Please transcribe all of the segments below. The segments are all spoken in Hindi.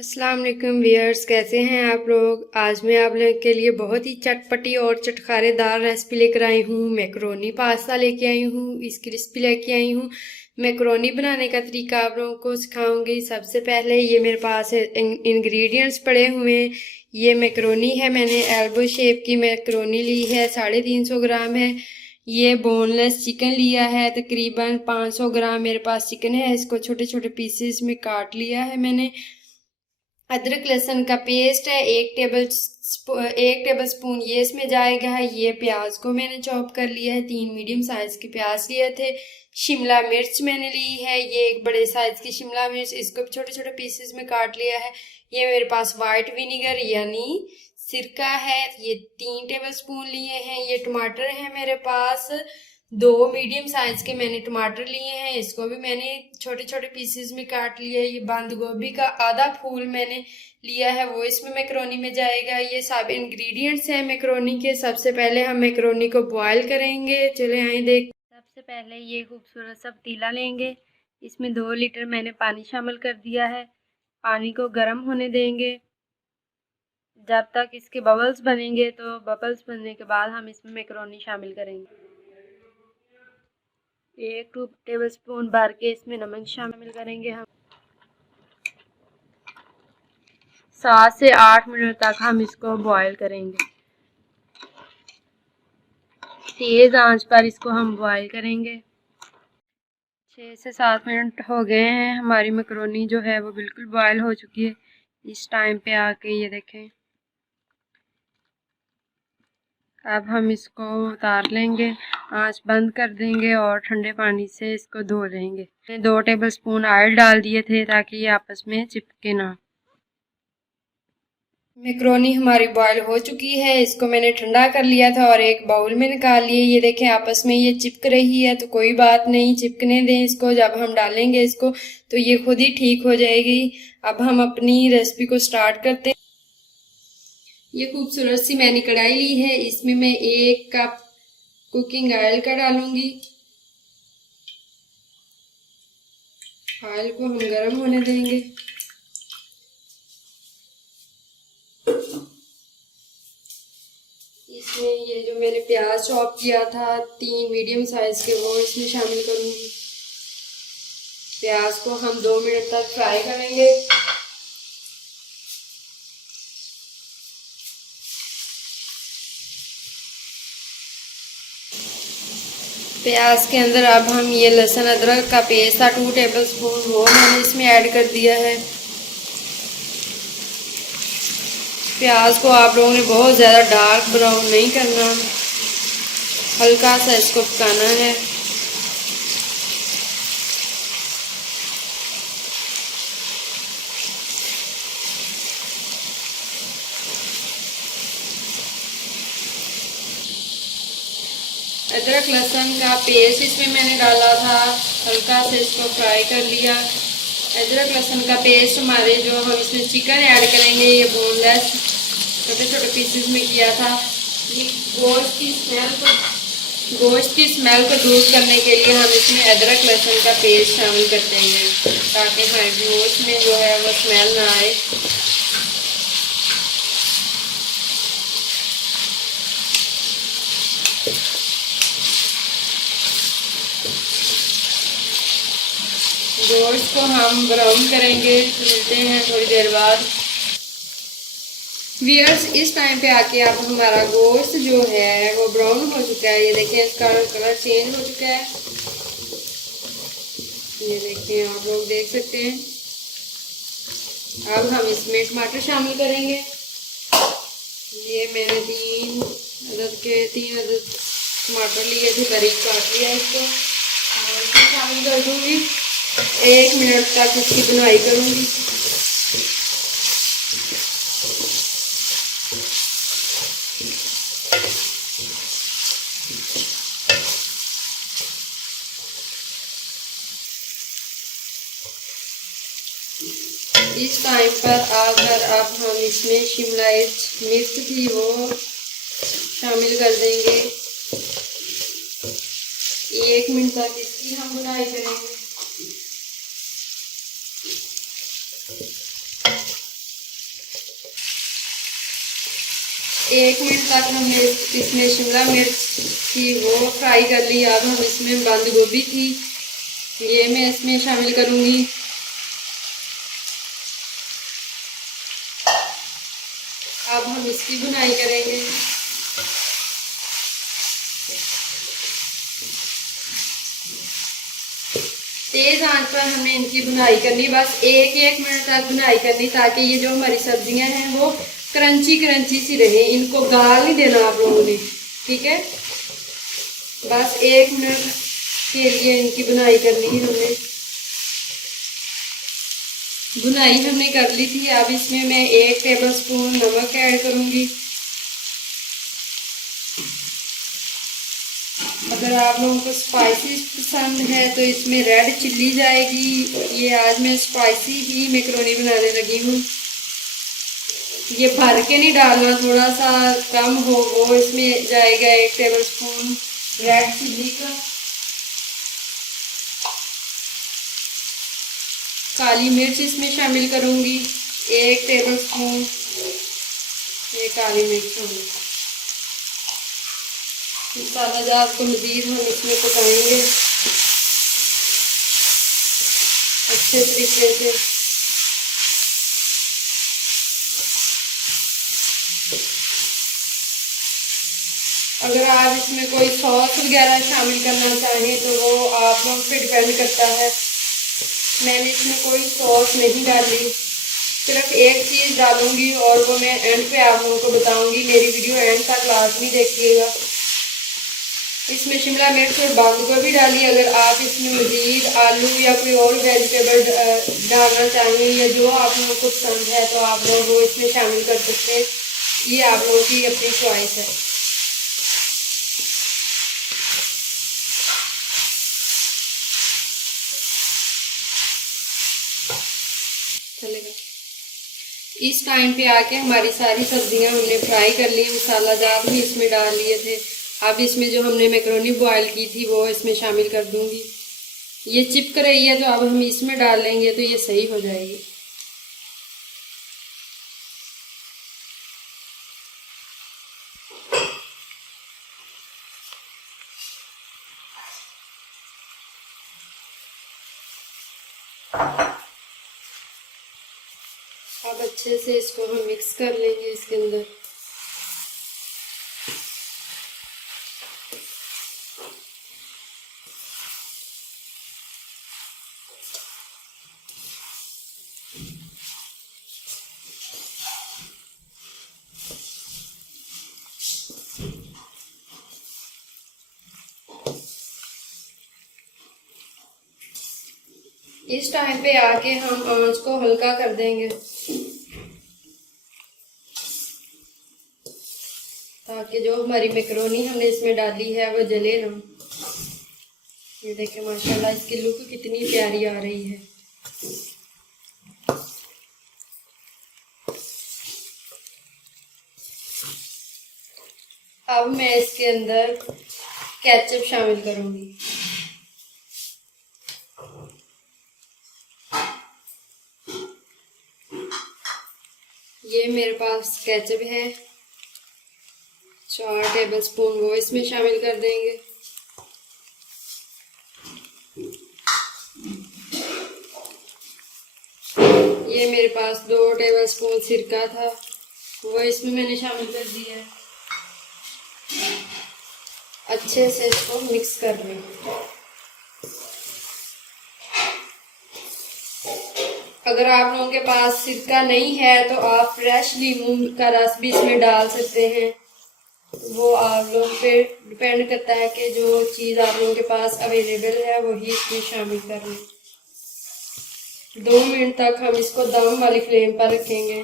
अस्सलाम वालेकुम व्यूअर्स, कैसे हैं आप लोग। आज मैं आप लोगों के लिए बहुत ही चटपटी और चटखारेदार रेसिपी लेकर आई हूँ। मैक्रोनी पास्ता लेके आई हूँ, इसकी रेसिपी लेके आई हूँ। मैक्रोनी बनाने का तरीका आप लोगों को सिखाऊंगी। सबसे पहले ये मेरे पास इंग्रेडिएंट्स पड़े हुए हैं। ये मैक्रोनी है, मैंने एल्बो शेप की मैक्रोनी ली है, 350 ग्राम है। ये बोनलेस चिकन लिया है, तकरीबन 500 ग्राम मेरे पास चिकन है। इसको छोटे छोटे पीसेस में काट लिया है मैंने। अदरक लहसुन का पेस्ट है, एक टेबल स्पून ये इसमें जाएगा है। ये प्याज को मैंने चॉप कर लिया है, 3 मीडियम साइज के प्याज लिए थे। शिमला मिर्च मैंने ली है, ये एक बड़े साइज की शिमला मिर्च, इसको छोटे छोटे पीसेस में काट लिया है। ये मेरे पास वाइट विनीगर यानी सिरका है, ये 3 टेबल स्पून लिए हैं। ये टमाटर है मेरे पास, 2 मीडियम साइज के मैंने टमाटर लिए हैं, इसको भी मैंने छोटे छोटे पीसेस में काट लिया है। ये बंद गोभी का आधा फूल मैंने लिया है, वो इसमें मैक्रोनी में जाएगा। ये सब इंग्रेडिएंट्स हैं मैक्रोनी के। सबसे पहले हम मैक्रोनी को बॉयल करेंगे, चले आए देख। सबसे पहले ये खूबसूरत सा पतीला लेंगे, इसमें 2 लीटर मैंने पानी शामिल कर दिया है। पानी को गर्म होने देंगे जब तक इसके बबल्स बनेंगे। तो बबल्स बनने के बाद हम इसमें मैक्रोनी शामिल करेंगे। 1 टेबल स्पून भर के इसमें नमक शामिल करेंगे हम। 7 से 8 मिनट तक हम इसको बॉईल करेंगे। तेज आंच पर इसको हम बॉईल करेंगे। 6 से 7 मिनट हो गए हैं, हमारी मैक्रोनी जो है वो बिल्कुल बॉईल हो चुकी है। इस टाइम पे आके ये देखें। अब हम इसको उतार लेंगे, आंच बंद कर देंगे और ठंडे पानी से इसको धो लेंगे। मैंने 2 टेबल स्पून ऑयल डाल दिए थे ताकि ये आपस में चिपके ना। मैक्रोनी हमारी बॉईल हो चुकी है, इसको मैंने ठंडा कर लिया था और एक बाउल में निकाल लिए। ये देखें आपस में ये चिपक रही है, तो कोई बात नहीं, चिपकने दें इसको। जब हम डालेंगे इसको तो ये खुद ही ठीक हो जाएगी। अब हम अपनी रेसिपी को स्टार्ट करते हैं। ये खूबसूरत सी मैंने कढ़ाई ली है, इसमें मैं 1 कप कुकिंग ऑयल का डालूंगी। ऑयल को हम गर्म होने देंगे। इसमें ये जो मैंने प्याज चॉप किया था 3 मीडियम साइज के, वो इसमें शामिल करूंगी। प्याज को हम 2 मिनट तक फ्राई करेंगे। प्याज के अंदर अब हम ये लहसुन अदरक का पेस्ट था 2 टेबल स्पून, वो मैंने इसमें ऐड कर दिया है। प्याज को आप लोगों ने बहुत ज़्यादा डार्क ब्राउन नहीं करना, हल्का सा इसको पकाना है। अदरक लहसुन का पेस्ट इसमें मैंने डाला था, हल्का से इसको फ्राई कर लिया। अदरक लहसुन का पेस्ट हमारे जो हम इसमें चिकन ऐड करेंगे, ये बोनलेस छोटे छोटे पीसेस में किया था। ये गोश्त की स्मेल को दूर करने के लिए हम इसमें अदरक लहसुन का पेस्ट शामिल करते हैं, ताकि हमारे गोश्त में जो है वो स्मेल ना आए। गोश्त को हम ब्राउन करेंगे, मिलते हैं थोड़ी देर बाद। व्यूअर्स, इस टाइम पे आके अब हमारा गोश्त जो है वो ब्राउन हो चुका है। ये देखें, इसका कलर चेंज हो चुका है। ये देखें, आप लोग देख सकते हैं। अब हम इसमें टमाटर शामिल करेंगे। ये मैंने 3 अदद टमाटर लिए थे, बारीक काट लिया इसको और इसमें शामिल कर दूंगी। 1 मिनट तक इसकी बुनाई करूंगी। इस टाइम पर आकर अब हम इसमें शिमला मिर्च थी वो शामिल कर देंगे। 1 मिनट तक इसकी हम बुनाई करेंगे। 1 मिनट तक हमने इसमें शिमला मिर्च की वो फ्राई कर ली। अब हम इसमें बंद गोभी थी, ये मैं इसमें शामिल करूँगी। अब हम इसकी भुनाई करेंगे। तेज़ आंच पर हमने इनकी भुनाई करनी, बस 1 मिनट तक भुनाई करनी, ताकि ये जो हमारी सब्जियां हैं वो क्रंची क्रंची सी रहे। इनको गाल नहीं देना आप लोगों ने, ठीक है। बस 1 मिनट के लिए इनकी भुनाई करनी है हमने। भुनाई हमने कर ली थी। अब इसमें मैं 1 टेबलस्पून नमक ऐड करूंगी। अगर आप लोगों को स्पाइसी पसंद है तो इसमें रेड चिल्ली जाएगी। ये आज मैं स्पाइसी ही मैकरोनी बनाने लगी हूँ। ये भर के नहीं डालना, थोड़ा सा कम हो वो इसमें जाएगा 1 टेबलस्पून रेड चिल्ली का। काली मिर्च इसमें शामिल करूँगी 1 टेबलस्पून। ये काली मिर्च होगी। मसाला जात को मज़ीद हम इसमें पकाएंगे अच्छे तरीके से। अगर आप इसमें कोई सॉस वगैरह शामिल करना चाहें तो वो आप लोगों पे डिपेंड करता है। मैंने इसमें कोई सॉस नहीं डाली, सिर्फ एक चीज़ डालूंगी और वो मैं एंड पे आप लोगों को बताऊंगी। मेरी वीडियो एंड तक लाजमी देखिएगा। इसमें शिमला मिर्च और बंद गोभी डाली। अगर आप इसमें मज़ीद आलू या कोई और वेजिटेबल डालना चाहें या जो आप लोगों को पसंद है तो आप लोग वो इसमें शामिल कर सकते हैं। ये आप लोगों की अपनी चॉइस है। चलेगा। इस टाइम पे आके हमारी सारी सब्जियां हमने फ्राई कर ली, मसाला जात भी इसमें डाल लिए थे। अब इसमें जो हमने मैकरोनी बॉयल की थी वो इसमें शामिल कर दूंगी। ये चिपक रही है तो अब हम इसमें डाल लेंगे तो ये सही हो जाएगी। अब अच्छे से इसको हम मिक्स कर लेंगे इसके अंदर। इस टाइम पे आके हम आंच को हल्का कर देंगे ताकि जो हमारी मैकरोनी हमने इसमें डाली है वो जले ना। ये देखें माशाल्लाह इसकी लुक कितनी प्यारी आ रही है। अब मैं इसके अंदर केचप शामिल करूंगी। ये मेरे पास केचप है 4 टेबलस्पून, वो इसमें शामिल कर देंगे। ये मेरे पास 2 टेबलस्पून सिरका था, वो इसमें मैंने शामिल कर दिया है। अच्छे से इसको मिक्स कर लेंगे। अगर आप लोगों के पास सिरका नहीं है तो आप फ्रेश नींबू का रस भी इसमें डाल सकते हैं। वो आप लोगों पे डिपेंड करता है कि जो चीज़ आप लोगों के पास अवेलेबल है वही इसमें शामिल कर लें। 2 मिनट तक हम इसको दम वाली फ्लेम पर रखेंगे।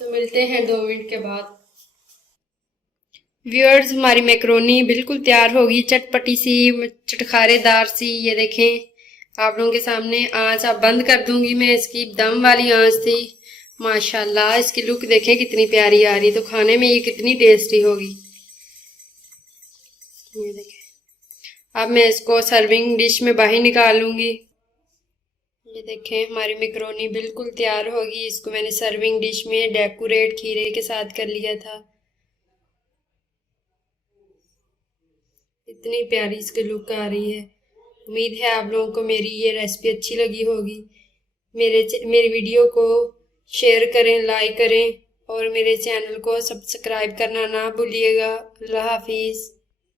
तो मिलते हैं 2 मिनट के बाद। व्यूअर्स, हमारी मैकरोनी बिल्कुल तैयार होगी, चटपटी सी चटखारेदार सी। ये देखें आप लोगों के सामने। आंच अब बंद कर दूंगी मैं, इसकी दम वाली आंच थी। माशाल्लाह इसकी लुक देखें कितनी प्यारी आ रही, तो खाने में ये कितनी टेस्टी होगी। ये देखें। अब मैं इसको सर्विंग डिश में बाहर निकाल लूंगी। ये देखें हमारी मैकरोनी बिल्कुल तैयार होगी। इसको मैंने सर्विंग डिश में डेकोरेट खीरे के साथ कर लिया था। इतनी प्यारी इसकी लुक आ रही है। उम्मीद है आप लोगों को मेरी ये रेसिपी अच्छी लगी होगी। मेरी वीडियो को शेयर करें, लाइक करें और मेरे चैनल को सब्सक्राइब करना ना भूलिएगा। अल्लाह हाफिज़।